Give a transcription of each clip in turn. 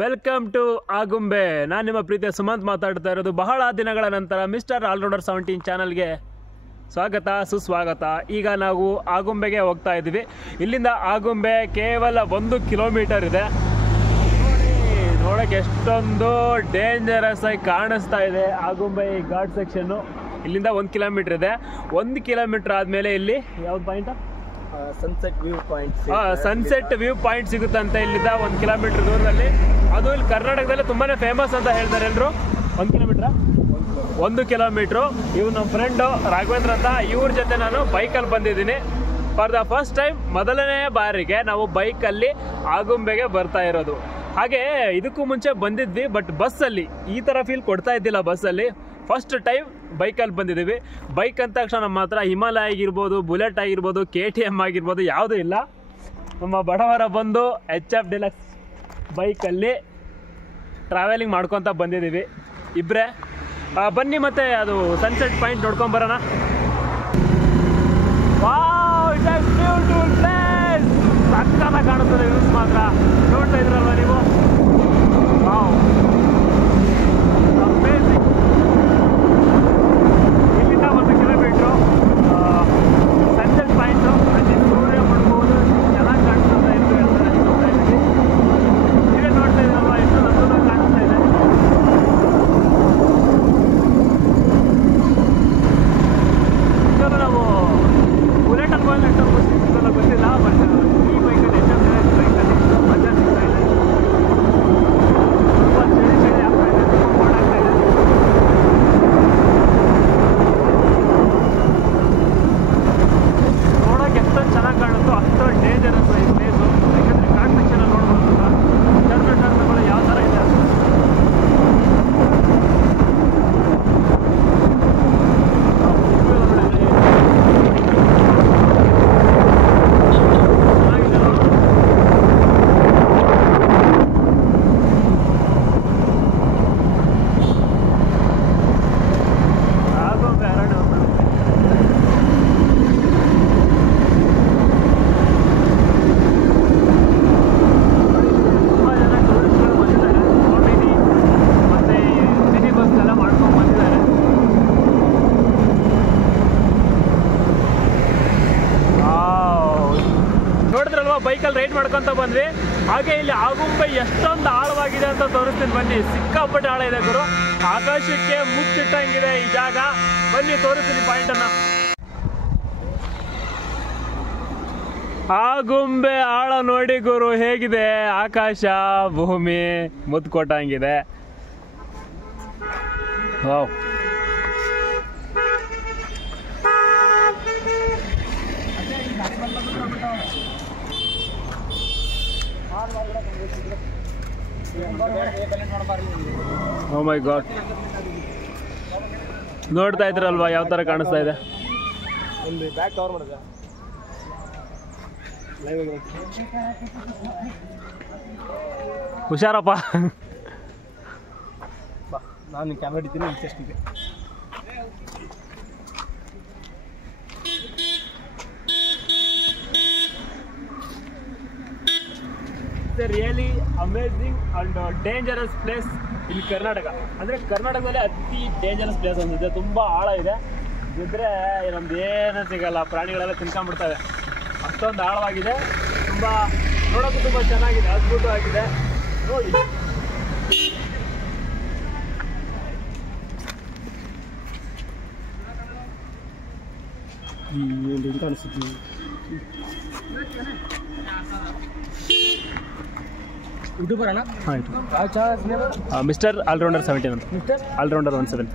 Welcome to Agumbe. ನಾನು ನಿಮ್ಮ ಪ್ರೀತಿಯ ಸುಮಂತ್ ಮಾತಾಡ್ತಾ ಇರೋದು. ಬಹಳ ದಿನಗಳ ನಂತರ ಮಿಸ್ಟರ್ ಆಲ್ರೌಂಡರ್ 17 ಚಾನಲ್ಗೆ ಸ್ವಾಗತ ಸುಸ್ವಾಗತ. ಈಗ ನಾವು ಆಗುಂಬೆಗೆ ಹೋಗ್ತಾ ಇದ್ದೀವಿ. ಇಲ್ಲಿಂದ ಆಗುಂಬೆ ಕೇವಲ 1 ಕಿಲೋಮೀಟರ್ ಇದೆ. ನೋಡೋಕ್ಕೆ ಎಷ್ಟೊಂದು ಡೇಂಜರಸ್ ಆಗಿ ಕಾಣಿಸ್ತಾ ಇದೆ ಆಗುಂಬೆ ಈ ಘಾಟ್ ಸೆಕ್ಷನ್ನು. ಇಲ್ಲಿಂದ 1 ಕಿಲೋಮೀಟರ್ ಇದೆ. 1 ಕಿಲೋಮೀಟರ್ ಆದಮೇಲೆ ಇಲ್ಲಿ ಯಾವ್ದು ಪಾಯಿಂಟ್? ಸನ್ಸೆಟ್ ವ್ಯೂ ಪಾಯಿಂಟ್ ಸಿಗುತ್ತಂತೆ ಇಲ್ಲಿಂದ 1 ಕಿಲೋಮೀಟರ್ ದೂರದಲ್ಲಿ. ಅದು ಇಲ್ಲಿ ಕರ್ನಾಟಕದಲ್ಲಿ ತುಂಬಾನೇ ಫೇಮಸ್ ಅಂತ ಹೇಳ್ತಾರೆ ಎಲ್ಲರೂ. 1 ಕಿಲೋಮೀಟ್ರಾ? 1 ಕಿಲೋಮೀಟ್ರು. ಇವ್ರು ನಮ್ಮ ಫ್ರೆಂಡು ರಾಘವೇಂದ್ರ ಅಂತ, ಇವ್ರ ಜೊತೆ ನಾನು ಬೈಕಲ್ಲಿ ಬಂದಿದ್ದೀನಿ. ಫಾರ್ ದ ಫಸ್ಟ್ ಟೈಮ್, ಮೊದಲನೇ ಬಾರಿಗೆ ನಾವು ಬೈಕಲ್ಲಿ ಆಗುಂಬೆಗೆ ಬರ್ತಾ ಇರೋದು. ಹಾಗೆ ಇದಕ್ಕೂ ಮುಂಚೆ ಬಂದಿದ್ವಿ, ಬಟ್ ಬಸ್ಸಲ್ಲಿ ಈ ಥರ ಫೀಲ್ ಕೊಡ್ತಾ ಇದ್ದಿಲ್ಲ. ಬಸ್ಸಲ್ಲಿ ಫಸ್ಟ್ ಟೈಮ್ ಬೈಕಲ್ಲಿ ಬಂದಿದ್ದೀವಿ. ಬೈಕ್ ಅಂದ ತಕ್ಷಣ ನಮ್ಮ ಹತ್ರ ಹಿಮಾಲಯ ಆಗಿರ್ಬೋದು, ಬುಲೆಟ್ ಆಗಿರ್ಬೋದು, KTM ಆಗಿರ್ಬೋದು, ಯಾವುದೂ ಇಲ್ಲ. ನಮ್ಮ ಬಡವರ ಬಂದು HF ಡಿಲಕ್ಸ್ ಬೈಕಲ್ಲಿ ಟ್ರಾವೆಲಿಂಗ್ ಮಾಡ್ಕೊತ ಬಂದಿದ್ದೀವಿ ಇಬ್ಬರೇ. ಬನ್ನಿ ಮತ್ತೆ ಅದು ಸನ್ಸೆಟ್ ಪಾಯಿಂಟ್ ನೋಡ್ಕೊಂಬರೋಣ. Wow, it's a beautiful place. ಸಕ್ಕತ್ತಾಗಿ ಕಾಣುತ್ತದೆ ವ್ಯೂಸ್ ಮಾತ್ರ. ನೋಡ್ತಾ ಇದ್ರಲ್ವ ನೀವು? Wow, amazing. ಇಲ್ಲಿಂದ 1 ಕಿಲೋಮೀಟ್ರು ಸನ್ಸೆಟ್ ಪಾಯಿಂಟು. ಅಲ್ಲಿ ಸೂರ್ಯ ಮಾಡ್ಬೋದು, ಚೆನ್ನಾಗಿ ಕಾಣಿಸ್ತದೆ ಎಂದು ಹೇಳ್ತಾರೆ. ನೋಡ್ತಾ ಇದ್ದೀವಿ. ನೀವೇ ನೋಡ್ತಾ ಇದ್ರಲ್ವ ಎಷ್ಟು ಅದ್ಭುತವಾಗಿ ಕಾಣಿಸ್ತಾ ಇದೆ. ಇದನ್ನು ನಾವು ಬುಲೆಟ್ ಅನ್ಕೊಂಡು ಎಷ್ಟೊಂದು ಗೊತ್ತಿಲ್ಲ, ಬಟ್ ಈ ಬೈಕಲ್ಲಿ HF ಬೈಕಲ್ಲಿ ಮಜಾ ಸಿಗ್ತಾ ಇದೆ. ತುಂಬ ಚಳಿ ಆಗ್ತಾ ಇದೆ, ತುಂಬ ಓಡಾಗ್ತಾ ಇದೆ. ನೋಡೋಕೆ ಎಷ್ಟೊಂದು ಚೆನ್ನಾಗಿ ಕಾಣುತ್ತೋ ಅಷ್ಟೊಂದು ಡೇಂಜರಸ್ ಈ ಪ್ಲೇಸು. ಯಾಕಂದರೆ ಘಾಟ್ ಸೆಕ್ಷನ್ ನೋಡ್ಬೋದು ಟರ್ನ್ಗಳು ಯಾವ ಥರ ಇದೆ. ಬೈಕಲ್ಲಿ ರೈಡ್ ಮಾಡ್ಕೊಂತ ಬಂದ್ವಿ. ಹಾಗೆ ಇಲ್ಲಿ ಆಗುಂಬೆ ಎಷ್ಟೊಂದು ಆಳವಾಗಿದೆ ಅಂತ ತೋರಿಸ್ತೀನಿ ಬನ್ನಿ. ಸಿಕ್ಕಾಪಟ್ಟೆ ಆಳ ಇದೆ ಗುರು. ಆಕಾಶಕ್ಕೆ ಮುಚ್ಚಿಟ್ಟಂಗಿದೆ ಈ ಜಾಗ. ಬನ್ನಿ ತೋರಿಸ್ತೀನಿ ಪಾಯಿಂಟ್ ಅನ್ನ. ಆಗುಂಬೆ ಆಳ ನೋಡಿ ಗುರು ಹೇಗಿದೆ. ಆಕಾಶ ಭೂಮಿ ಮುದ್ದು ಕೊಟ್ಟಂಗಿದೆ. ವಾವ್, ಓ ಮೈ ಗಾಡ್. ನೋಡ್ತಾ ಇದ್ರಲ್ವಾ ಯಾವ ಥರ ಕಾಣಿಸ್ತಾ ಇದೆ. ಹುಷಾರಪ್ಪ. ನಾನು ಕ್ಯಾಮ್ರಾ ಹಿಡಿತೀನಿ. Really amazing and dangerous place in Karnataka. ಅಂದರೆ ಕರ್ನಾಟಕದಲ್ಲಿ ಅತಿ ಡೇಂಜರಸ್ ಪ್ಲೇಸ್ ಒಂದಿದೆ. ತುಂಬ ಆಳ ಇದೆ. ಇದ್ರೆ ನಮ್ದು ಏನೂ ಸಿಗಲ್ಲ, ಪ್ರಾಣಿಗಳೆಲ್ಲ ತಿನ್ಕೊಂಡ್ಬಿಡ್ತವೆ. ಅಷ್ಟೊಂದು ಆಳವಾಗಿದೆ. ತುಂಬ ನೋಡೋಕ್ಕೂ ತುಂಬ ಚೆನ್ನಾಗಿದೆ, ಅದ್ಭುತವಾಗಿದೆ. ನೋಡಿ ಅನಿಸುತ್ತೆ. ಯೂಟ್ಯೂಬರ್ ಅಣ್ಣ? ಆಯಿತು. ಮಿಸ್ಟರ್ ಆಲ್ರೌಂಡರ್ 17 ಅಂತ. Mister allrounder 17.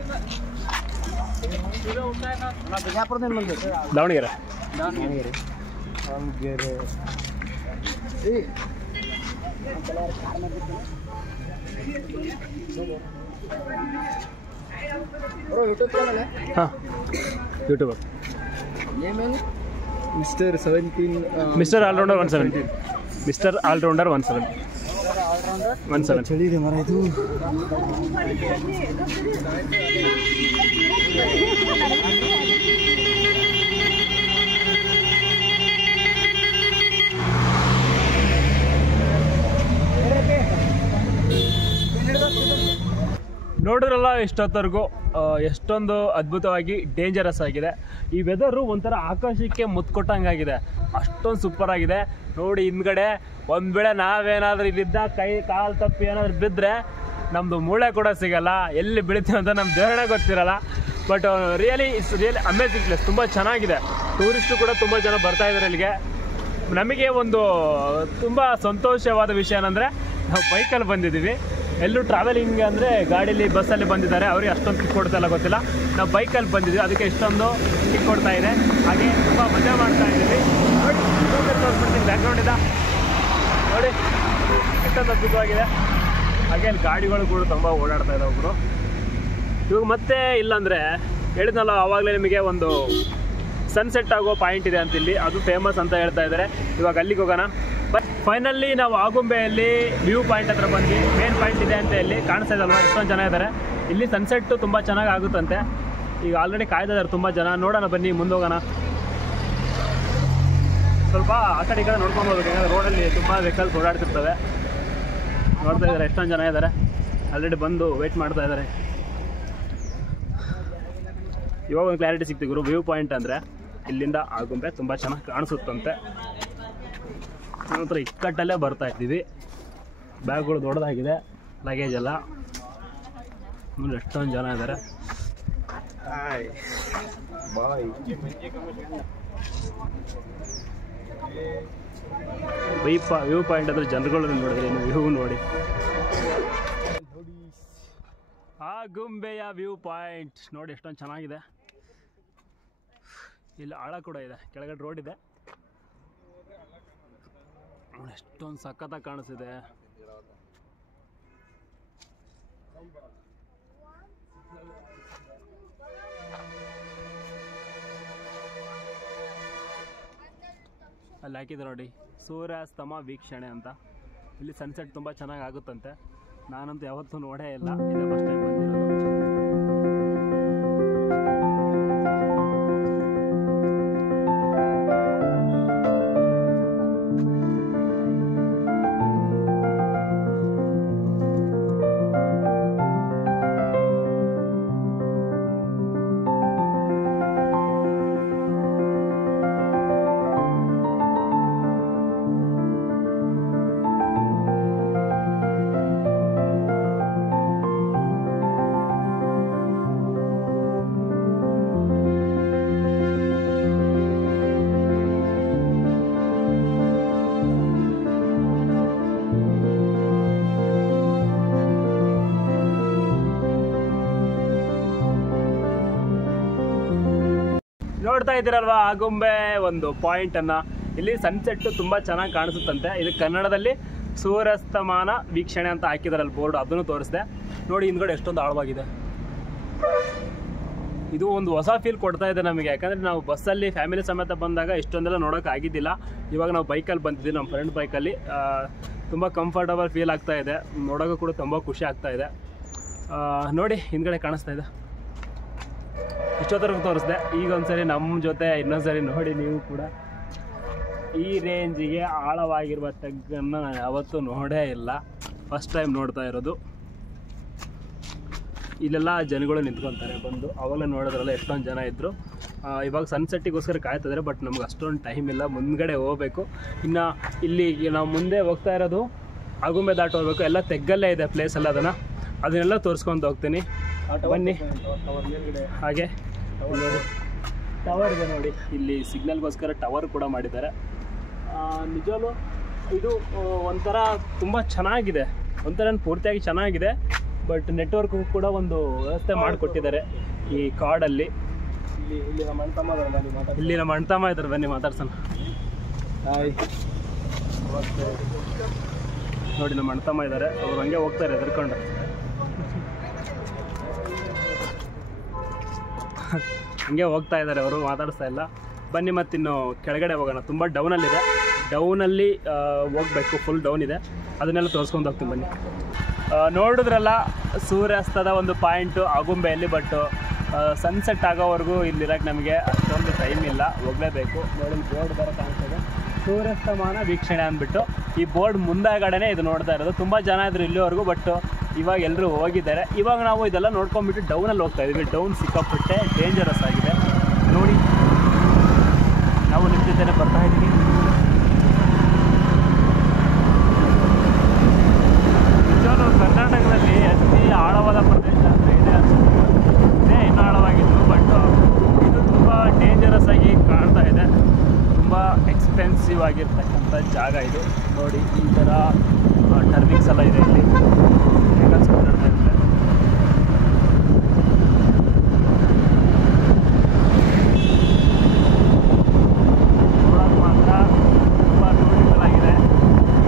ದಾವಣಗೆರೆ. ಹಾಂ, YouTuber. Mister 17. Mister allrounder 17. Mister allrounder 17. 17. ಚಳಿ ಇದೆ ಮರ ಇದು. ಹೇಳಿದ್ನಲ್ಲ ಇಷ್ಟೊತ್ತವರೆಗೂ ಎಷ್ಟೊಂದು ಅದ್ಭುತವಾಗಿ ಡೇಂಜರಸ್ ಆಗಿದೆ ಈ ವೆದರು. ಒಂಥರ ಆಕಾಶಕ್ಕೆ ಮುತ್ತು ಕೊಟ್ಟಂಗಾಗಿದೆ, ಅಷ್ಟೊಂದು ಸೂಪರ್ ಆಗಿದೆ ನೋಡಿ. ಹಿಂದ್ಗಡೆ ಒಂದು ವೇಳೆ ನಾವೇನಾದ್ರೂ ಇಲ್ಲಿದ್ದ ಕೈ ಕಾಲು ತಪ್ಪಿ ಏನಾದರೂ ಬಿದ್ದರೆ ನಮ್ಮದು ಮೂಳೆ ಕೂಡ ಸಿಗಲ್ಲ, ಎಲ್ಲಿ ಬೀಳ್ತೀವಿ ಅಂತ ನಮ್ಮ ದೇವರೇ ಗೊತ್ತಿರಲ್ಲ. ಬಟ್ ರಿಯಲಿ ಅಮೇಜಿಂಗ್ ಪ್ಲೇಸ್, ತುಂಬ ಚೆನ್ನಾಗಿದೆ. ಟೂರಿಸ್ಟು ಕೂಡ ತುಂಬ ಜನ ಬರ್ತಾ ಇದ್ದಾರೆ ಇಲ್ಲಿಗೆ. ನಮಗೆ ಒಂದು ತುಂಬ ಸಂತೋಷವಾದ ವಿಷಯ ಏನಂದರೆ ನಾವು ಬೈಕಲ್ಲಿ ಬಂದಿದ್ದೀವಿ. ಎಲ್ಲೂ ಟ್ರಾವೆಲಿಂಗ್ ಅಂದರೆ ಗಾಡೀಲಿ ಬಸ್ಸಲ್ಲಿ ಬಂದಿದ್ದಾರೆ, ಅವ್ರಿಗೆ ಅಷ್ಟೊಂದು ಕಿಕ್ ಕೊಡ್ತಾ ಇಲ್ಲ ಗೊತ್ತಿಲ್ಲ. ನಾವು ಬೈಕಲ್ಲಿ ಬಂದಿದ್ದೀವಿ, ಅದಕ್ಕೆ ಇಷ್ಟೊಂದು ಕಿಕ್ ಕೊಡ್ತಾ ಇದೆ. ಹಾಗೆ ತುಂಬ ಮಜಾ ಮಾಡ್ತಾ ಇದ್ದೀವಿ ನೋಡಿ. ತೋರಿಸ್ಬಿಡ್ತೀನಿ ಬ್ಯಾಕ್ಗ್ರೌಂಡಿಂದ ನೋಡಿ ಎಷ್ಟೊಂದು ಅದ್ಭುತವಾಗಿದೆ. ಹಾಗೆ ಅಲ್ಲಿ ಗಾಡಿಗಳು ಕೂಡ ತುಂಬ ಓಡಾಡ್ತಾ ಇದ್ದಾವೆ ಒಬ್ಬರು. ಇವಾಗ ಮತ್ತೆ ಇಲ್ಲಾಂದರೆ ಹೇಳಿದ್ನಲ್ಲ ಆವಾಗಲೇ ನಿಮಗೆ ಒಂದು ಸನ್ಸೆಟ್ ಆಗೋ ಪಾಯಿಂಟ್ ಇದೆ ಅಂತ ಇಲ್ಲಿ, ಅದು ಫೇಮಸ್ ಅಂತ ಹೇಳ್ತಾ ಇದ್ದಾರೆ. ಇವಾಗ ಅಲ್ಲಿಗೆ ಹೋಗೋಣ. ಬಟ್ ಫೈನಲಿ ನಾವು ಆಗುಂಬೆಯಲ್ಲಿ ವ್ಯೂ ಪಾಯಿಂಟ್ ಹತ್ರ ಬಂದು ಮೇನ್ ಪಾಯಿಂಟ್ ಇದೆ ಅಂತ ಇಲ್ಲಿ ಕಾಣಿಸ್ತಾ ಇದಲ್ವ, ಎಷ್ಟೊಂದು ಜನ ಇದ್ದಾರೆ ಇಲ್ಲಿ. ಸನ್ಸೆಟ್ಟು ತುಂಬ ಚೆನ್ನಾಗಿ ಆಗುತ್ತಂತೆ. ಈಗ ಆಲ್ರೆಡಿ ಕಾಯ್ತಾ ಇದ್ದಾರೆ ತುಂಬ ಜನ. ನೋಡೋಣ ಬನ್ನಿ, ಮುಂದೆ ಹೋಗೋಣ. ಸ್ವಲ್ಪ ಆ ಕಡೆ ಈ ಕಡೆ ನೋಡ್ಕೊಂಡು ಹೋಗ್ಬೇಕು, ಯಾಕಂದರೆ ರೋಡಲ್ಲಿ ತುಂಬ ವೆಹಿಕಲ್ಸ್ ಓಡಾಡ್ತಿರ್ತವೆ. ನೋಡ್ತಾ ಇದ್ದಾರೆ ಎಷ್ಟೊಂದು ಜನ ಇದ್ದಾರೆ, ಆಲ್ರೆಡಿ ಬಂದು ವೇಟ್ ಮಾಡ್ತಾ ಇದ್ದಾರೆ. ಇವಾಗ ಒಂದು ಕ್ಲಾರಿಟಿ ಸಿಗ್ತೀವಿ ಗುರು. ವ್ಯೂ ಪಾಯಿಂಟ್ ಅಂದರೆ ಇಲ್ಲಿಂದ ಆಗುಂಬೆ ತುಂಬ ಚೆನ್ನಾಗಿ ಕಾಣಿಸುತ್ತಂತೆ. ನಂತರ ಇಕ್ಕಟ್ಟಲ್ಲೇ ಬರ್ತಾ ಇದ್ದೀವಿ. ಬ್ಯಾಗ್ಗಳು ದೊಡ್ಡದಾಗಿದೆ, ಲಗೇಜ್ ಎಲ್ಲ. ಮುಂದೆ ಎಷ್ಟೊಂದು ಜನ ಇದ್ದಾರೆ. ವ್ಯೂ ಪಾಯಿಂಟ್ ಅಂದರೆ ಜನಗಳು ನೋಡಿದ್ರೆ ವ್ಯೂ ನೋಡಿ. ಆಗುಂಬೆಯ ವ್ಯೂ ಪಾಯಿಂಟ್ ನೋಡಿ ಎಷ್ಟೊಂದು ಚೆನ್ನಾಗಿದೆ. ಇಲ್ಲಿ ಆಳ ಕೂಡ ಇದೆ, ಕೆಳಗಡೆ ರೋಡ್ ಇದೆ. ಎಷ್ಟೊಂದು ಸಖತ್ತಾಗಿ ಕಾಣಿಸ್ತಿದೆ. ಅಲ್ಲಿ ಹಾಕಿದೆ ನೋಡಿ ಸೂರ್ಯಾಸ್ತಮ ವೀಕ್ಷಣೆ ಅಂತ. ಇಲ್ಲಿ ಸನ್ಸೆಟ್ ತುಂಬ ಚೆನ್ನಾಗಿ ಆಗುತ್ತಂತೆ. ನಾನಂತೂ ಯಾವತ್ತೂ ನೋಡೇ ಇಲ್ಲ, ಇದೇ ಫಸ್ಟ್ ಟೈಮ್ ಬಂದಿರೋದು. ನೋಡ್ತಾ ಇದ್ದೀರಲ್ವಾ ಆಗುಂಬೆ ಒಂದು ಪಾಯಿಂಟನ್ನು. ಇಲ್ಲಿ ಸನ್ಸೆಟ್ಟು ತುಂಬ ಚೆನ್ನಾಗಿ ಕಾಣಿಸುತ್ತಂತೆ. ಇದು ಕನ್ನಡದಲ್ಲಿ ಸೂರ್ಯಾಸ್ತಮಾನ ವೀಕ್ಷಣೆ ಅಂತ ಹಾಕಿದಾರಲ್ಲ ಬೋರ್ಡ್, ಅದನ್ನು ತೋರಿಸಿದೆ ನೋಡಿ. ಹಿಂದ್ಗಡೆ ಎಷ್ಟೊಂದು ಆಳವಾಗಿದೆ. ಇದು ಒಂದು ಹೊಸ ಫೀಲ್ ಕೊಡ್ತಾ ಇದೆ ನಮಗೆ, ಯಾಕಂದರೆ ನಾವು ಬಸ್ಸಲ್ಲಿ ಫ್ಯಾಮಿಲಿ ಸಮೇತ ಬಂದಾಗ ಇಷ್ಟೊಂದೆಲ್ಲ ನೋಡೋಕೆ ಆಗಿದ್ದಿಲ್ಲ. ಇವಾಗ ನಾವು ಬೈಕಲ್ಲಿ ಬಂದಿದ್ದೀವಿ, ನಮ್ಮ ಫ್ರೆಂಡ್ ಬೈಕಲ್ಲಿ. ತುಂಬ ಕಂಫರ್ಟಬಲ್ ಫೀಲ್ ಆಗ್ತಾ ಇದೆ, ನೋಡೋಕ್ಕೂ ಕೂಡ ತುಂಬ ಖುಷಿ ಆಗ್ತಾ ಇದೆ. ನೋಡಿ ಹಿಂದ್ಗಡೆ ಕಾಣಿಸ್ತಾ ಇದೆ. ಇಷ್ಟೊತ್ತರೆಗೂ ತೋರಿಸಿದೆ. ಈಗ ಒಂದ್ಸರಿ ನಮ್ಮ ಜೊತೆ ಇನ್ನೊಂದ್ಸರಿ ನೋಡಿ ನೀವು ಕೂಡ. ಈ ರೇಂಜಿಗೆ ಆಳವಾಗಿರುವ ತಗ್ಗನ್ನು ನಾನು ಯಾವತ್ತೂ ನೋಡೇ ಇಲ್ಲ, ಫಸ್ಟ್ ಟೈಮ್ ನೋಡ್ತಾ ಇರೋದು. ಇಲ್ಲೆಲ್ಲ ಜನಗಳು ನಿಂತ್ಕೊತಾರೆ ಬಂದು. ಅವಾಗಲೇ ನೋಡೋದ್ರಲ್ಲ ಎಷ್ಟೊಂದು ಜನ ಇದ್ದರು. ಇವಾಗ ಸನ್ಸೆಟ್ಟಿಗೋಸ್ಕರ ಕಾಯ್ತಿದ್ದಾರೆ, ಬಟ್ ನಮ್ಗೆ ಅಷ್ಟೊಂದು ಟೈಮ್ ಇಲ್ಲ, ಮುಂದ್ಗಡೆ ಹೋಗಬೇಕು. ಇನ್ನು ಇಲ್ಲಿ ನಾವು ಮುಂದೆ ಹೋಗ್ತಾ ಇರೋದು ಆಗುಂಬೆ ದಾಟಿ ಹೋಗ್ಬೇಕು. ಎಲ್ಲ ತೆಗ್ಗಲ್ಲೇ ಇದೆ ಪ್ಲೇಸ್ ಎಲ್ಲ, ಅದನ್ನೆಲ್ಲ ತೋರಿಸ್ಕೊಂಡು ಹೋಗ್ತೀನಿ ಬನ್ನಿ. ಹಾಗೆ ಟವರ್ ಇದೆ ನೋಡಿ, ಇಲ್ಲಿ ಸಿಗ್ನಲ್ಗೋಸ್ಕರ ಟವರ್ ಕೂಡ ಮಾಡಿದ್ದಾರೆ. ನಿಜವೂ ಇದು ಒಂಥರ ತುಂಬ ಚೆನ್ನಾಗಿದೆ, ಒಂಥರ ಪೂರ್ತಿಯಾಗಿ ಚೆನ್ನಾಗಿದೆ. ಬಟ್ ನೆಟ್ವರ್ಕ್ ಕೂಡ ಒಂದು ವ್ಯವಸ್ಥೆ ಮಾಡಿಕೊಟ್ಟಿದ್ದಾರೆ ಈ ಕಾಡಲ್ಲಿ. ಇಲ್ಲಿ ನಮ್ಮ ಅಣ್ತಮ್ಮ ಇದ್ದಾರೆ, ಬನ್ನಿ ಮಾತಾಡ್ಸೋಣ. ನೋಡಿ ನಮ್ಮ ಅಣ್ತಮ್ಮ ಇದ್ದಾರೆ, ಅವ್ರು ಹಂಗೆ ಹೋಗ್ತಾರೆ ಎದ್ಕೊಂಡು. ಹಂಗೆ ಹೋಗ್ತಾ ಇದ್ದಾರೆ ಅವರು, ಮಾತಾಡಿಸ್ತಾ ಇಲ್ಲ. ಬನ್ನಿ ಮತ್ತಿನ್ನು ಕೆಳಗಡೆ ಹೋಗೋಣ. ತುಂಬ ಡೌನಲ್ಲಿದೆ, ಡೌನಲ್ಲಿ ಹೋಗಬೇಕು, ಫುಲ್ ಡೌನ್ ಇದೆ. ಅದನ್ನೆಲ್ಲ ತೋರಿಸ್ಕೊಂಡು ಹೋಗ್ತೀನಿ ಬನ್ನಿ. ನೋಡಿದ್ರಲ್ಲ ಸೂರ್ಯಾಸ್ತದ ಒಂದು ಪಾಯಿಂಟು ಆಗುಂಬೆಯಲ್ಲಿ. ಬಟ್ ಸನ್ಸೆಟ್ ಆಗೋವರೆಗೂ ಇಲ್ಲಿರೋಕ್ಕೆ ನಮಗೆ ಅಷ್ಟೊಂದು ಟೈಮ್ ಇಲ್ಲ, ಹೋಗಲೇಬೇಕು. ನೋಡಿ ಬೋರ್ಡ್ ಬೇರೆ ಕಾಣಿಸ್ತದೆ, ಸೂರ್ಯಾಸ್ತಮಾನ ವೀಕ್ಷಣೆ ಅಂದ್ಬಿಟ್ಟು. ಈ ಬೋರ್ಡ್ ಮುಂದಾಗಡೆನೇ ಇದು ನೋಡ್ತಾ ಇರೋದು. ತುಂಬ ಜನ ಇದ್ರು ಇಲ್ಲಿವರೆಗೂ, ಬಟ್ ಇವಾಗ ಎಲ್ಲರೂ ಹೋಗಿದ್ದಾರೆ. ಇವಾಗ ನಾವು ಇದೆಲ್ಲ ನೋಡ್ಕೊಂಡ್ಬಿಟ್ಟು ಡೌನಲ್ಲಿ ಹೋಗ್ತಾ ಇದ್ದೀವಿ. ಡೌನ್ ಸಿಕ್ಕಾಪಟ್ಟೆ ಡೇಂಜರಸ್ ಆಗಿದೆ ನೋಡಿ. ನಾವು ನಿಮ್ಮ ಜೊತೆನೇ ಬರ್ತಾ ಇದ್ದೀವಿ. ನಿಜವಾಗ್ಲೂ ಕರ್ನಾಟಕದಲ್ಲಿ ಅತಿ ಆಳವಾದ ಪ್ರದೇಶ ಅಂದರೆ ಇದೆ ಅನ್ಸುತ್ತೆ. ಇದೇ ಇನ್ನೂ ಆಳವಾಗಿತ್ತು, ಬಟ್ ಇದು ತುಂಬ ಡೇಂಜರಸ್ ಆಗಿ ಕಾಣ್ತಾ ಇದೆ. ತುಂಬ ಎಕ್ಸ್ಪೆನ್ಸಿವ್ ಆಗಿರ್ತಕ್ಕಂಥ ಜಾಗ ಇದು ನೋಡಿ. ಈ ಥರ ಟರ್ನಿಂಗ್ಸ್ ಎಲ್ಲ ಇದೆ ಇಲ್ಲಿ. ವೆಹಿಕಲ್ಸ್ ಓಡಾಡ್ತಾ ಇರುತ್ತೆ. ನೋಡೋದು ಮಾತ್ರ ತುಂಬ ಬ್ಯೂಟಿಫುಲ್ ಆಗಿದೆ.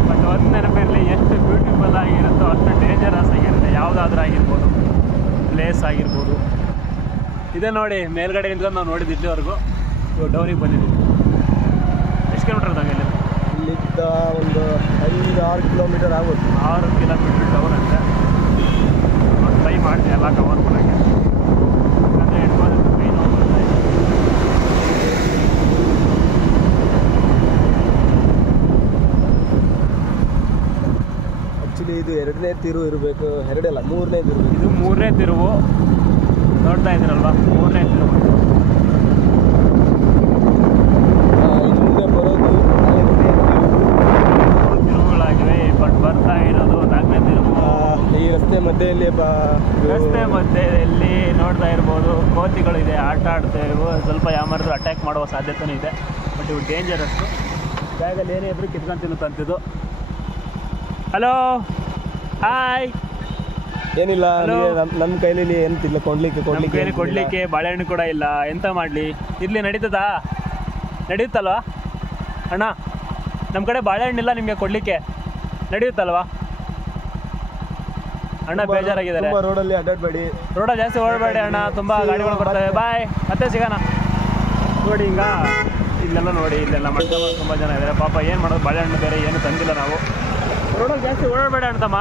ಬಟ್ ಒಂದು ನೆನಪಿರಲಿ, ಎಷ್ಟು ಬ್ಯೂಟಿಫುಲ್ ಆಗಿರುತ್ತೋ ಅಷ್ಟು ಡೇಂಜರಸ್ ಆಗಿರುತ್ತೆ. ಯಾವುದಾದ್ರೂ ಆಗಿರ್ಬೋದು, ಪ್ಲೇಸ್ ಆಗಿರ್ಬೋದು. ಇದೆ ನೋಡಿ, ಮೇಲ್ಗಡೆ ನಿಂತ್ಕೊಂಡು ನಾವು ನೋಡಿದ್ದು ಇಲ್ಲಿವರೆಗೂ. ಇವಾಗ ಡೌನಿಗೆ ಬಂದಿದ್ದೀವಿ. ಎಷ್ಟು ಕಿಲೋಮೀಟರ್ ಇದ್ದಂಗೆ ಇಲ್ಲಿ? ಇಲ್ಲಿದ್ದ ಒಂದು 5-6 ಕಿಲೋಮೀಟರ್ ಆಗುತ್ತೆ. 6 ಕಿಲೋಮೀಟರ್ ಡೌನ್ ಅಂತೆ. ಟ್ರೈ ಮಾಡಿದೆ ಎಲ್ಲ ಕವರ್ ಮಾಡೋಕ್ಕೆ. ಯಾಕಂದರೆ ಹೆಡ್ಬೋದು ಕೈ ನೋವು ಬರ್ತಾ ಇದೆ. ಆ್ಯಕ್ಚುಲಿ ಇದು 2ನೇ ತಿರುವು ಇರಬೇಕು. 2 ಅಲ್ಲ, 3ನೇದು ಇರಬೇಕು. ಇದು 3ನೇ ತಿರುವು. ನೋಡ್ತಾ ಇದ್ದೀರಲ್ವಾ, 3ನೇ ತಿರುವು. ಇನ್ನು ಮುಂದೆ ಬರೋದು 4ನೇ ತಿರುವುಗಳಾಗಿವೆ. ಬಟ್ ಬರ್ತಾ ಇರೋದು 4ನೇ ತಿರುವು. ಈ ರಸ್ತೆ ಮಧ್ಯೆಯಲ್ಲಿ ರಸ್ತೆ ಮಧ್ಯದಲ್ಲಿ ನೋಡ್ತಾ ಇರ್ಬೋದು ಕೋತಿಗಳು ಇದೆ, ಆಟ ಆಡ್ತೇವೆ. ಸ್ವಲ್ಪ ಯಾಮಾರಿದ್ರು ಅಟ್ಯಾಕ್ ಮಾಡುವ ಸಾಧ್ಯತೆಯೂ ಇದೆ. ಬಟ್ ಇವು ಡೇಂಜರಸ್ಸು. ಬ್ಯಾಗಲ್ಲಿ ಏನೇ ಇದ್ರೂ ಕಿತ್ಕೊಂಡು ತಿನ್ನುತ್ತಂತಿದ್ದು. Hello, hi. ಏನಿಲ್ಲ, ನಮ್ಮ ಕೈಲಿ ಎಂತಿಲ್ಲ ಕೊಡ್ಲಿಕ್ಕೆ ಬಾಳೆಹಣ್ಣು ಕೂಡ ಇಲ್ಲ. ಎಂತ ಮಾಡಲಿ? ಇರ್ಲಿ, ನಡೀತದಾ? ನಡೆಯುತ್ತಲ್ವಾ ಅಣ್ಣ? ನಮ್ಮ ಕಡೆ ಬಾಳೆಹಣ್ಣಿಲ್ಲ ನಿಮಗೆ ಕೊಡಲಿಕ್ಕೆ. ನಡೆಯುತ್ತಲ್ವಾ ಅಣ್ಣ? ಬೇಜಾರಾಗಿದ್ದಾರೆ. ರೋಡಲ್ಲಿ ಅಡ್ಡಾಡಬೇಡಿ, ರೋಡಲ್ಲಿ ಜಾಸ್ತಿ ಓಡಬೇಡಿ ಅಣ್ಣ, ತುಂಬ ಗಾಡಿಗಳು ಬರ್ತವೆ. ಬಾಯ್, ಮತ್ತೆ ಸಿಗೋಣ. ನೋಡಿ ಈಗ ಇಲ್ಲೆಲ್ಲ ನೋಡಿ, ಇಲ್ಲೆಲ್ಲ ಮಾಡ್ತಮ್ಮ ತುಂಬ ಜನ ಇದ್ದಾರೆ. ಪಾಪ ಏನು ಮಾಡೋದು, ಬಾಳೆಹಣ್ಣು ಬೇರೆ ಏನು ತಂದಿಲ್ಲ ನಾವು. ರೋಡಲ್ಲಿ ಜಾಸ್ತಿ ಓಡಾಡಬೇಡ ಅಣ್ತಮ್ಮ.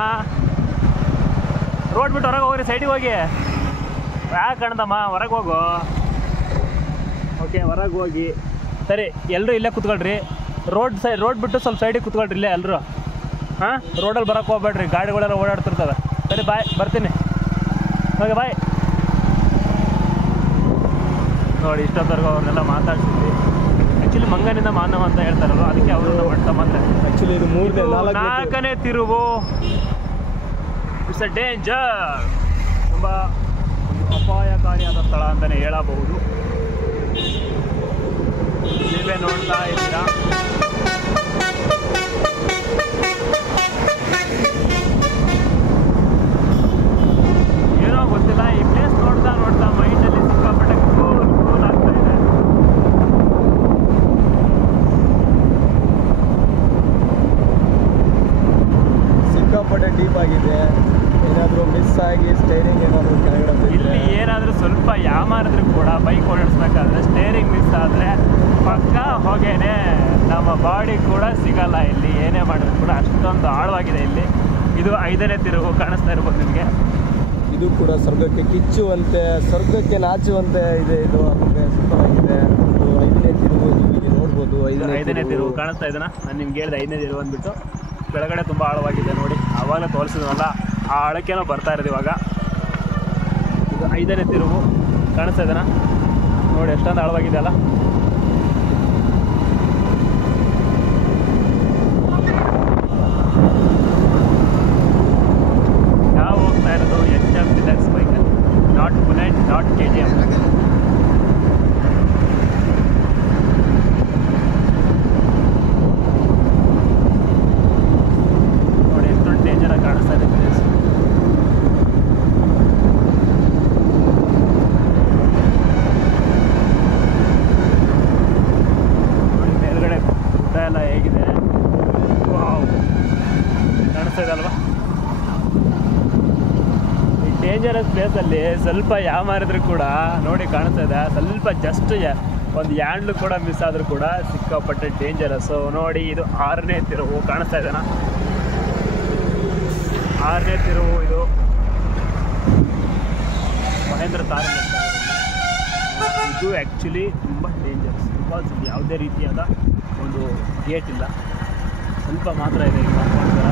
ರೋಡ್ ಬಿಟ್ಟು ಹೊರಗೆ ಹೋಗ್ರಿ, ಸೈಡಿಗೆ ಹೋಗಿ. ಯಾಕೆ ಅಣ್ತಮ್ಮ, ಹೊರಗೆ ಹೋಗು. ಓಕೆ, ಹೊರಗೆ ಹೋಗಿ. ಸರಿ, ಎಲ್ಲರೂ ಇಲ್ಲೇ ಕೂತ್ಕೊಳ್ರಿ. ರೋಡ್ ಬಿಟ್ಟು ಸ್ವಲ್ಪ ಸೈಡಿಗೆ ಕೂತ್ಕೊಳ್ರಿ ಇಲ್ಲೇ ಎಲ್ಲರೂ. ಹಾಂ, ರೋಡಲ್ಲಿ ಬರೋಕ್ಕೆ ಹೋಗ್ಬೇಡ್ರಿ, ಗಾಡಿಗಳೆಲ್ಲ ಓಡಾಡ್ತಿರ್ತವೆ. ಸರಿ, ಬಾಯ್, ಬರ್ತೀನಿ. Okay, bye. ನೋಡಿ, ಇಷ್ಟೊತ್ತವರೆಗೂ ಅವ್ರನ್ನೆಲ್ಲ ಮಾತಾಡ್ತಿದ್ವಿ. ಆ್ಯಕ್ಚುಲಿ ಮಂಗನಿಂದ ಮಾನವ ಅಂತ ಹೇಳ್ತಾರಲ್ವ, ಅದಕ್ಕೆ ಅವ್ರನ್ನ ಮಾಡ್ತಾ ಆ್ಯಕ್ಚುಲಿ ಇದು 4ನೇ ತಿರುವು. It's a danger. ತುಂಬ ಅಪಾಯಕಾರಿಯಾದ ಸ್ಥಳ ಅಂತಲೇ ಹೇಳಬಹುದು. ನೀವೇ ನೋಡ್ತಾ ಇದ್ದೀರಾ. ಏನೋ ಗೊತ್ತಿಲ್ಲ, ಈ ಪ್ಲೇಸ್ ನೋಡ್ತಾ ಮೈಂಡಲ್ಲಿ ಸಿಕ್ಕಾಪಟ್ಟೆ ಕೂಲ್ ಆಗ್ತಾ ಇದೆ. ಸಿಕ್ಕಾಪಟ್ಟೆ ಡೀಪ್ ಆಗಿದೆ. ಏನಾದರೂ ಮಿಸ್ ಆಗಿ ಸ್ಟೇರಿಂಗ್ ಏನಾದರೂ ಕೆಳಗಡೆ ಇಲ್ಲಿ ಏನಾದರೂ ಸ್ವಲ್ಪ ಯಾಮಾರಿದ್ರು ಕೂಡ ಬೈಕ್ ಓಡಿಸ್ಬೇಕಾದ್ರೆ ಸ್ಟೇರಿಂಗ್ ಮಿಸ್ ಆದರೆ ಪಕ್ಕ ಹೋಗೇನೆ ನಮ್ಮ ಬಾಡಿ ಕೂಡ ಸಿಗಲ್ಲ. ಇಲ್ಲಿ ಏನೇ ಮಾಡಿದ್ರು ಕೂಡ ಅಷ್ಟೊಂದು ಆಳವಾಗಿದೆ ಇಲ್ಲಿ. ಇದು 5ನೇ ತಿರುವು, ಕಾಣಿಸ್ತಾ ಇರ್ಬೋದು ನಿಮಗೆ. ಇದು ಕೂಡ ಸ್ವರ್ಗಕ್ಕೆ ಕಿಚ್ಚುವಂತೆ, ಸ್ವರ್ಗಕ್ಕೆ ನಾಚುವಂತೆ ಇದೆ. ಇದು ಸೂಪರಾಗಿದೆ. ಒಂದು 5ನೇ ತಿರುವು ನಿಮಗೆ ನೋಡ್ಬೋದು. 5ನೇ ತಿರುವು ಕಾಣಿಸ್ತಾ ಇದೆನಾ? ನಾನು ನಿಮ್ಗೆ ಹೇಳಿದೆ 5ನೇ ತಿರುವು ಅಂದ್ಬಿಟ್ಟು. ಕೆಳಗಡೆ ತುಂಬ ಆಳವಾಗಿದೆ ನೋಡಿ. ಆವಾಗಲೇ ತೋರಿಸಿದ್ವಲ್ಲ, ಆ ಆಳಕ್ಕೇನೋ ಬರ್ತಾ ಇರೋದು ಇವಾಗ. ಇದು 5ನೇ ತಿರುವು ಕಾಣಿಸ್ತಾ ಇದೆನಾ ನೋಡಿ, ಎಷ್ಟೊಂದು ಆಳವಾಗಿದೆ ಅಲ್ಲ. ನಾವು ಹೋಗ್ತಾ ಇರೋದು HM ಡಿಲಕ್ಸ್ ಬೈಕಲ್ಲಿ, ನಾಟ್ ಬುಲೆಟ್, ನಾಟ್ KTM. ನೋಡಿ ಎಷ್ಟೊಂದು ಡೇಂಜರಾಗಿ ಕಾಣಿಸ್ತಾ ಇದೆ ಪ್ಲೇಸ್. ನೋಡಿ ಮೇಲ್ಗಡೆ ಗುಡ್ಡ ಎಲ್ಲ ಹೇಗಿದೆ, ಕಾಣಿಸ್ತಾ ಇದೆ ಅಲ್ವಾ? ಈ ಡೇಂಜರಸ್ ಪ್ಲೇಸಲ್ಲಿ ಸ್ವಲ್ಪ ಯಾಮಾರಿದ್ರು ಕೂಡ ನೋಡಿ ಕಾಣಿಸ್ತಾ ಇದೆ. ಸ್ವಲ್ಪ ಜಸ್ಟ್ ಒಂದು ಹ್ಯಾಂಡ್ಲು ಕೂಡ ಮಿಸ್ ಆದರೂ ಕೂಡ ಸಿಕ್ಕಾಪಟ್ಟೆ ಡೇಂಜರಸ್ಸು. ನೋಡಿ, ಇದು 6ನೇ ತಿರುವು ಕಾಣಿಸ್ತಾ ಇದೆನಾ? 6ನೇ ತಿರುವು. ಇದು ಮಹೇಂದ್ರ ತಾರ್ ಇದು ಆ್ಯಕ್ಚುಲಿ ತುಂಬ ಡೇಂಜರಸ್. ಬಿಕಾಸ್ ಯಾವುದೇ ರೀತಿಯಾದ ಒಂದು ಗೇಟ್ ಇಲ್ಲ, ಸ್ವಲ್ಪ ಮಾತ್ರ ಇದೆ. ಈ ಕಾಂಪೌಂಡ್ ಥರ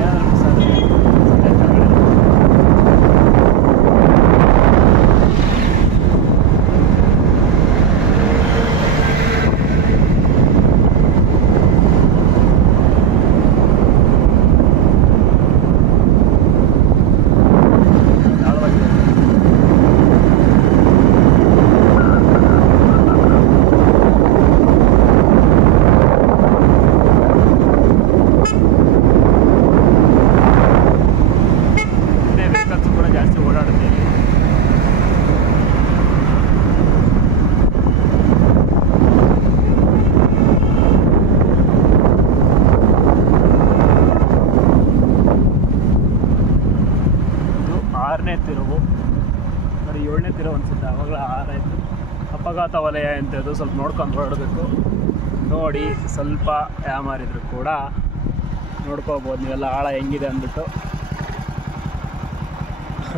ಏನಾದರೂ ಮಿಸ್ ಆದರೆ ವಲಯ ಎಂಥದ್ದು ಸ್ವಲ್ಪ ನೋಡ್ಕೊಂಡು ಹೊರಡಬೇಕು. ನೋಡಿ ಸ್ವಲ್ಪ ಯಾಮಾರಿದ್ರು ಕೂಡ ನೋಡ್ಕೋಬೋದು ನೀವೆಲ್ಲ ಆಳ ಹೆಂಗಿದೆ ಅಂದ್ಬಿಟ್ಟು.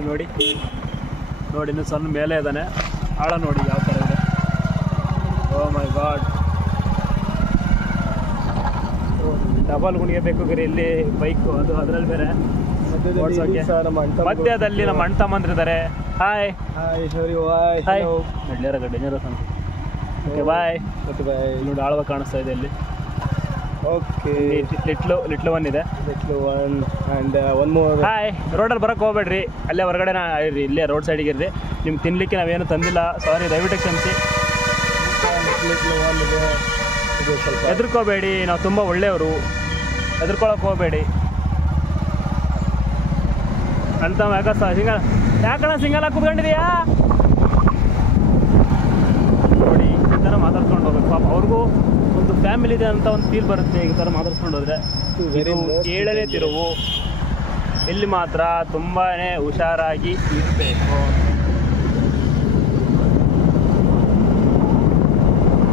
ನೋಡಿ ಇನ್ನೂ ಸಣ್ಣ ಮೇಲೆ ಇದ್ದಾನೆ, ಆಳ ನೋಡಿ ಯಾವ ಥರ ಇದೆ. ಓ ಮೈ ಗಾಡ್, ಡಬಲ್ ಗುಣಿಗೆ ಬೇಕು ಗರಿ ಇಲ್ಲಿ ಬೈಕು, ಅದು ಅದರಲ್ಲಿ ಬೇರೆ ಮಧ್ಯದಲ್ಲಿ ನಮ್ಮ ಅಣ್ಣ ತಮ್ಮಂದ್ರಿದ್ದಾರೆ. ಹಾಯ್ ಹಾಯ್ ಡೇಂಜರಸ್ ಅಂತ. Okay bye. ನೋಡಿ ಆಳ್ವ ಕಾಣಿಸ್ತಾ ಇದೆ ಇಲ್ಲಿ. ಓಕೆ ಲಿಟ್ಲು ಒನ್ ಇದೆ. Little one and one more. Hi. ರೋಡಲ್ಲಿ ಬರೋಕ್ಕೆ ಹೋಗ್ಬೇಡ್ರಿ, ಅಲ್ಲೇ ಹೊರಗಡೆನ ಇರ್ರಿ, ಇಲ್ಲೇ ರೋಡ್ ಸೈಡಿಗೆ ಇರ್ರಿ. ನಿಮ್ಗೆ ತಿನ್ನಲಿಕ್ಕೆ ನಾವೇನು ತಂದಿಲ್ಲ, ಸಾರಿ, ದಯವಿಟ್ಟು ಕ್ಷಮಿಸಿ. ಹೆದರ್ಕೋಬೇಡಿ, ನಾವು ತುಂಬ ಒಳ್ಳೆಯವರು, ಹೆದರ್ಕೊಳಕ್ಕೆ ಹೋಗಬೇಡಿ. ಅಂತ ಸಿಂಗಲ್ ಯಾಕಣ್ಣ ಸಿಂಗಲ್ ಕೂತ್ಕೊಂಡಿದೀಯಾ? ನೋಡಿ ಈ ಥರ ಮಾತಾಡ್ಕೊಂಡು ಹೋಗ್ಬೇಕು. ಪಾಪ ಅವ್ರಿಗೂ ಒಂದು ಫ್ಯಾಮಿಲಿ ಇದೆ ಅಂತ ಒಂದು ಫೀಲ್ ಬರುತ್ತೆ ಈ ಥರ ಮಾತಾಡ್ಕೊಂಡು ಹೋದರೆ. 7ನೇ ತಿರುವು, ಇಲ್ಲಿ ಮಾತ್ರ ತುಂಬಾ ಹುಷಾರಾಗಿ ಇರಬೇಕು.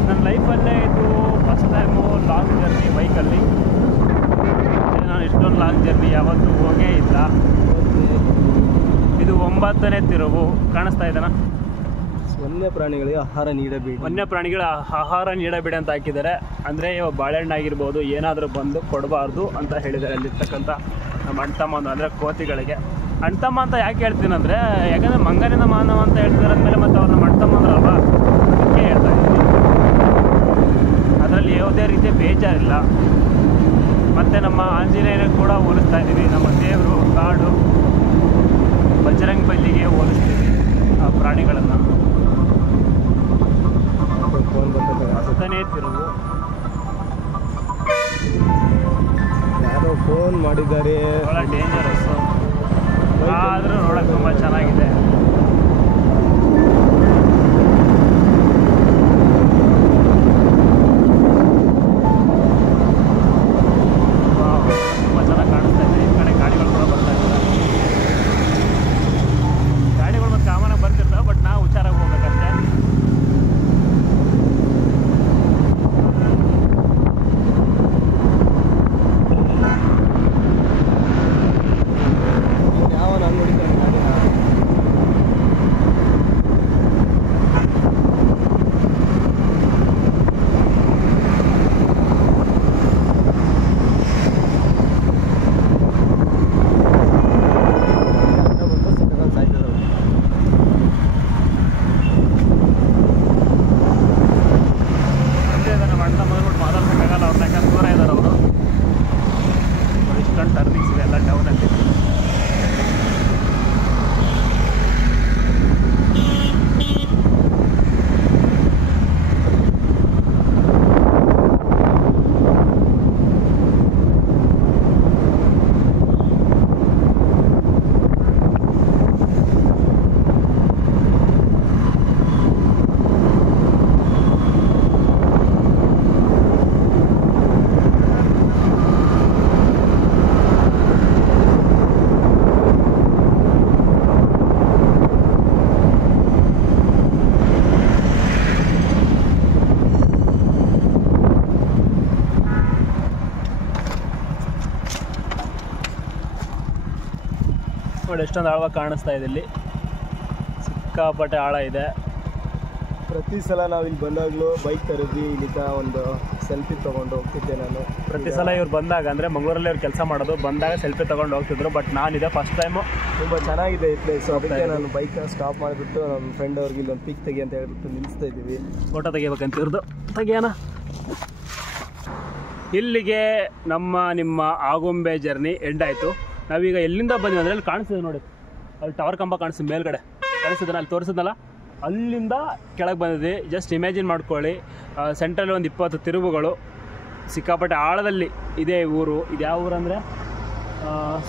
ನನ್ನ ಲೈಫಲ್ಲೇ ಇದು ಫಸ್ಟ್ ಟೈಮು ಲಾಂಗ್ ಜರ್ನಿ ಬೈಕಲ್ಲಿ. ನಾನು ಇಷ್ಟೊಂದು ಲಾಂಗ್ ಜರ್ನಿ ಯಾವತ್ತೂ ಹೋಗೇ ಇಲ್ಲ. ಇದು 9ನೇ ತಿರುವು. ಕಾಣಿಸ್ತಾ ಇದೆನಾ? ವನ್ಯಪ್ರಾಣಿಗಳಿಗೆ ಆಹಾರ ನೀಡಬೇಡಿ, ವನ್ಯಪ್ರಾಣಿಗಳ ಆಹಾರ ನೀಡಬೇಡಿ ಅಂತ ಹಾಕಿದ್ದಾರೆ. ಅಂದರೆ ಇವಾಗ ಬಾಳೆಹಣ್ಣು ಆಗಿರ್ಬೋದು ಏನಾದರೂ ಬಂದು ಕೊಡಬಾರ್ದು ಅಂತ ಹೇಳಿದ್ದಾರೆ ಅಲ್ಲಿರ್ತಕ್ಕಂಥ ನಮ್ಮ ಅಣ್ತಮ್ಮ, ಅಂದರೆ ಕೋತಿಗಳಿಗೆ. ಅಣ್ತಮ್ಮ ಅಂತ ಯಾಕೆ ಹೇಳ್ತೀನಿ ಅಂದರೆ, ಯಾಕಂದರೆ ಮಂಗನಿಂದ ಮಾನವ ಅಂತ ಹೇಳ್ತಿದ್ದಾರೆ ಅಂದಮೇಲೆ ಮತ್ತು ಅವ್ರು ನಮ್ಮ ಅಣ್ತಮ್ಮ ಅಂದ್ರಲ್ವ, ಅದಕ್ಕೆ ಹೇಳ್ತಾ ಇದ್ದೀನಿ. ಅದರಲ್ಲಿ ಯಾವುದೇ ರೀತಿಯ ಬೇಜಾರಿಲ್ಲ. ಮತ್ತು ನಮ್ಮ ಆಂಜನೇಯನಿಗೆ ಕೂಡ ಹೋಲಿಸ್ತಾ ಇದ್ದೀವಿ, ನಮ್ಮ ದೇವರು ಕಾಡು ಬಜರಂಗ್ ಬಲಿಗೆ ಹೋಲಿಸ್ತೀವಿ ಆ ಪ್ರಾಣಿಗಳನ್ನು. 10ನೇ ತಿರುವು. ಯಾರೋ ಫೋನ್ ಮಾಡಿದ್ದಾರೆ, ಭಾಳ ಡೇಂಜರಸ್ಸು, ಆದರೂ ನೋಡೋಕೆ ತುಂಬ ಚೆನ್ನಾಗಿದೆ. ತುಂಬ ಚೆನ್ನಾಗಿ ಕಾಣಿಸ್ತಾ ಇದೆ. ಈ ಕಡೆ ಗಾಡಿಗಳು ಕೂಡ ಬರ್ತಾ ಇದ್ದಾರೆ. ಗಾಡಿಗಳು ಮತ್ತು ಕಾಮನಾಗಿ ಬರ್ತಿರ್ತವೆ, ಬಟ್ ನಾವು ಹುಷಾರಾಗಿ ಹೋಗ್ಬೇಕಷ್ಟೇ. ಟರ್ನಿಂಗ್ಸ್ ಇದೆ ಎಲ್ಲ ಟೌನಲ್ಲಿ. ನೋಡಿ ಎಷ್ಟೊಂದು ಆಳವಾಗಿ ಕಾಣಿಸ್ತಾ ಇದೆ. ಇಲ್ಲಿ ಸಿಕ್ಕಾಪಟ್ಟೆ ಆಳ ಇದೆ. ಪ್ರತಿ ಸಲ ನಾವು ಇಲ್ಲಿ ಬಂದಾಗಲೂ ಬೈಕ್ ತರಿದ್ವಿ, ಇಲ್ಲಿಗ ಒಂದು ಸೆಲ್ಫಿ ತೊಗೊಂಡು ಹೋಗ್ತಿದ್ದೆ ನಾನು. ಪ್ರತಿ ಸಲ ಇವ್ರು ಬಂದಾಗ, ಅಂದರೆ ಮಂಗಳೂರಲ್ಲಿ ಅವ್ರು ಕೆಲಸ ಮಾಡೋದು, ಬಂದಾಗ ಸೆಲ್ಫಿ ತೊಗೊಂಡು ಹೋಗ್ತಿದ್ರು. ಬಟ್ ನಾನಿದೆ ಫಸ್ಟ್ ಟೈಮು. ತುಂಬ ಚೆನ್ನಾಗಿದೆ ಈ ಪ್ಲೇಸು. ಅದಕ್ಕೆ ನಾನು ಬೈಕ್ನ ಸ್ಟಾಪ್ ಮಾಡಿಬಿಟ್ಟು ನಮ್ಮ ಫ್ರೆಂಡ್ ಅವ್ರಿಗೆ ಇಲ್ಲೊಂದು ಪಿಕ್ ತೆಗಿ ಅಂತ ಹೇಳ್ಬಿಟ್ಟು ನಿಲ್ಲಿಸ್ತಾ ಇದ್ದೀವಿ. ಫೋಟೋ ತೆಗಿಬೇಕಂತ ಇವ್ರದ್ದು ತೆಗಿಯೋಣ. ಇಲ್ಲಿಗೆ ನಿಮ್ಮ ಆಗುಂಬೆ ಜರ್ನಿ ಎಂಡ್ ಆಯಿತು. ನಾವೀಗ ಎಲ್ಲಿಂದ ಬಂದ್ವಿ ಅಂದರೆ ಅಲ್ಲಿ ಕಾಣಿಸ್ತಿದೆ ನೋಡಿ, ಅಲ್ಲಿ ಟವರ್ ಕಂಬ ಕಾಣಿಸ್ತಿದೆ, ಮೇಲ್ಗಡೆ ಕಾಣಿಸ್ತಿದ್ದಾನೆ, ಅಲ್ಲಿ ತೋರಿಸಿದ್ನಲ್ಲ, ಅಲ್ಲಿಂದ ಕೆಳಗೆ ಬಂದಿದ್ವಿ. ಜಸ್ಟ್ ಇಮ್ಯಾಜಿನ್ ಮಾಡ್ಕೊಳ್ಳಿ, ಸೆಂಟ್ರಲ್ಲಿ ಒಂದು 20 ತಿರುವುಗಳು, ಸಿಕ್ಕಾಪಟ್ಟೆ ಆಳದಲ್ಲಿ ಇದೆ ಊರು. ಇದು ಯಾವ ಊರು ಅಂದರೆ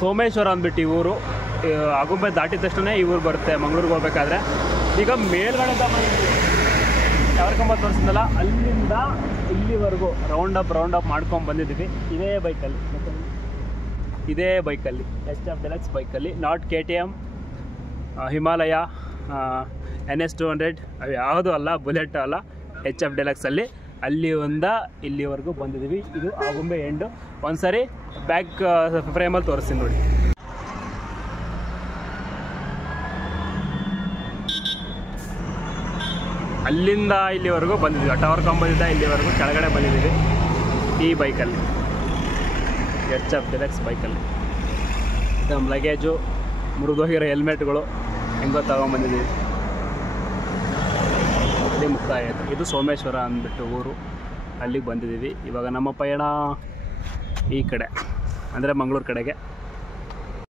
ಸೋಮೇಶ್ವರ ಅಂದ್ಬಿಟ್ಟು ಈ ಊರು. ಆಗುಂಬೆ ದಾಟಿದ ತಕ್ಷಣ ಈ ಊರು ಬರುತ್ತೆ ಮಂಗಳೂರಿಗೆ ಹೋಗ್ಬೇಕಾದ್ರೆ. ಈಗ ಮೇಲ್ಗಡೆ ಟವರ್ ಕಂಬ ತೋರಿಸಿದ್ನಲ್ಲ, ಅಲ್ಲಿಂದ ಇಲ್ಲಿವರೆಗೂ ರೌಂಡ್ ಅಪ್ ಮಾಡ್ಕೊಂಡು ಬಂದಿದ್ದೀವಿ ಇದೇ ಬೈಕಲ್ಲಿ HF ಡಿಲಕ್ಸ್ ಬೈಕಲ್ಲಿ, ನಾಟ್ KTM, ಹಿಮಾಲಯ, NS200 ಅವು ಯಾವುದೂ ಅಲ್ಲ, ಬುಲೆಟ್ ಅಲ್ಲ, HF ಡೆಲಕ್ಸಲ್ಲಿ ಇಲ್ಲಿವರೆಗೂ ಬಂದಿದ್ದೀವಿ. ಇದು ಆಗುಂಬೆ ಎಂಡು. ಒಂದ್ಸರಿ ಬ್ಯಾಕ್ ಫ್ರೇಮಲ್ಲಿ ತೋರಿಸ್ತೀನಿ ನೋಡಿ. ಅಲ್ಲಿಂದ ಇಲ್ಲಿವರೆಗೂ ಬಂದಿದ್ದೀವಿ. ಟವರ್ ಕಂಬದಿಂದ ಇಲ್ಲಿವರೆಗೂ ಕೆಳಗಡೆ ಬಂದಿದ್ದೀವಿ ಈ ಬೈಕಲ್ಲಿ, HF ಡೆಲಕ್ಸ್ ಬೈಕಲ್ಲಿ. ನಮ್ಮ ಲಗೇಜು, ಮುರಿದೋಗಿರೋ ಹೆಲ್ಮೆಟ್ಗಳು ಹೆಂಗೋ ತಗೊಂಬಂದಿದ್ದೀವಿ. ಅಲ್ಲಿ ಮುಕ್ತಾಯ ಆಯಿತು. ಇದು ಸೋಮೇಶ್ವರ ಅಂದ್ಬಿಟ್ಟು ಊರು, ಅಲ್ಲಿಗೆ ಬಂದಿದ್ದೀವಿ. ಇವಾಗ ನಮ್ಮ ಪಯಣ ಈ ಕಡೆ ಅಂದರೆ ಮಂಗಳೂರು ಕಡೆಗೆ.